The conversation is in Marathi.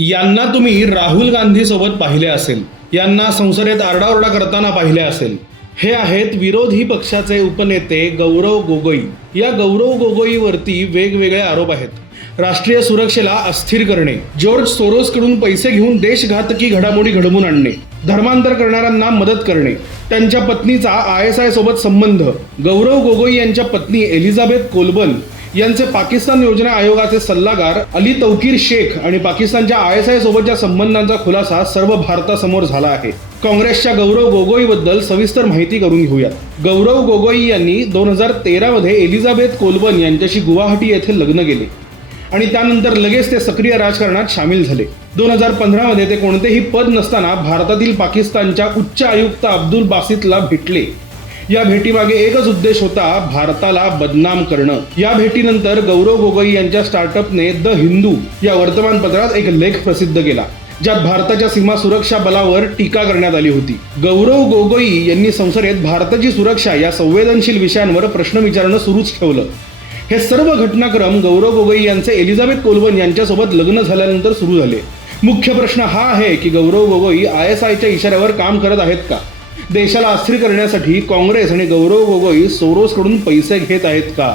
यांना तुम्ही राहुल गांधी सोबत पाहिले असेल, यांना संसदेत आरडाओरडा करताना पाहिले असेल। हे आहेत विरोधी पक्षाचे उपनेते गौरव गोगोई। या गौरव गोगोईवरती वेगवेगळे आरोप आहेत। राष्ट्रीय सुरक्षेला अस्थिर करणे, जॉर्ज सोरोसकडून पैसे घेऊन देशघातकी घडामोडी घडवून आणणे, धर्मांतर करणाऱ्यांना मदत करणे, त्यांच्या पत्नीचा ISI सोबत संबंध, गौरव गोगोई यांच्या पत्नी एलिझाबेथ कोलबन यांचे पाकिस्तान योजना आयोगाचे सल्लागार अली तौकीर शेख आणि पाकिस्तानच्या ISI सोबतच्या संबंधांचा खुलासा सर्व भारतासमोर झाला आहे। काँग्रेसच्या गौरव गोगोईबद्दल सविस्तर माहिती करून घेऊयात। गौरव गोगोई यांनी 2013 मध्ये एलिझाबेथ कोलबन यांच्याशी गुवाहाटी येथे लग्न केले आणि त्यानंतर लगेच ते सक्रिय राजकारणात सामील झाले। 2015 मध्ये ते कोणतेही पद नसताना भारतातील पाकिस्तानच्या उच्च आयुक्त अब्दुल बासितला भेटले। या भेटीमागे एकच उद्देश होता, भारताला बदनाम करणं। या भेटीनंतर गौरव गोगोई यांच्या स्टार्टअपने द हिंदू या वर्तमानपत्रात एक लेख प्रसिद्ध केला, ज्यात भारताच्या सीमा सुरक्षा बलावर टीका करण्यात आली होती। गौरव गोगोई यांनी संसदेत भारताची सुरक्षा या संवेदनशील विषयांवर प्रश्न विचारणं सुरूच ठेवलं। हे सर्व घटनाक्रम गौरव गोगोई यांचे एलिझाबेथ कोलबन यांच्यासोबत लग्न झाल्यानंतर सुरू झाले। मुख्य प्रश्न हा आहे की गौरव गोगोई ISIच्या इशाऱ्यावर काम करत आहेत का? देशाला अस्थिर करण्यासाठी काँग्रेस आणि गौरव गोगोई सोरोसकडून पैसे घेत आहेत का?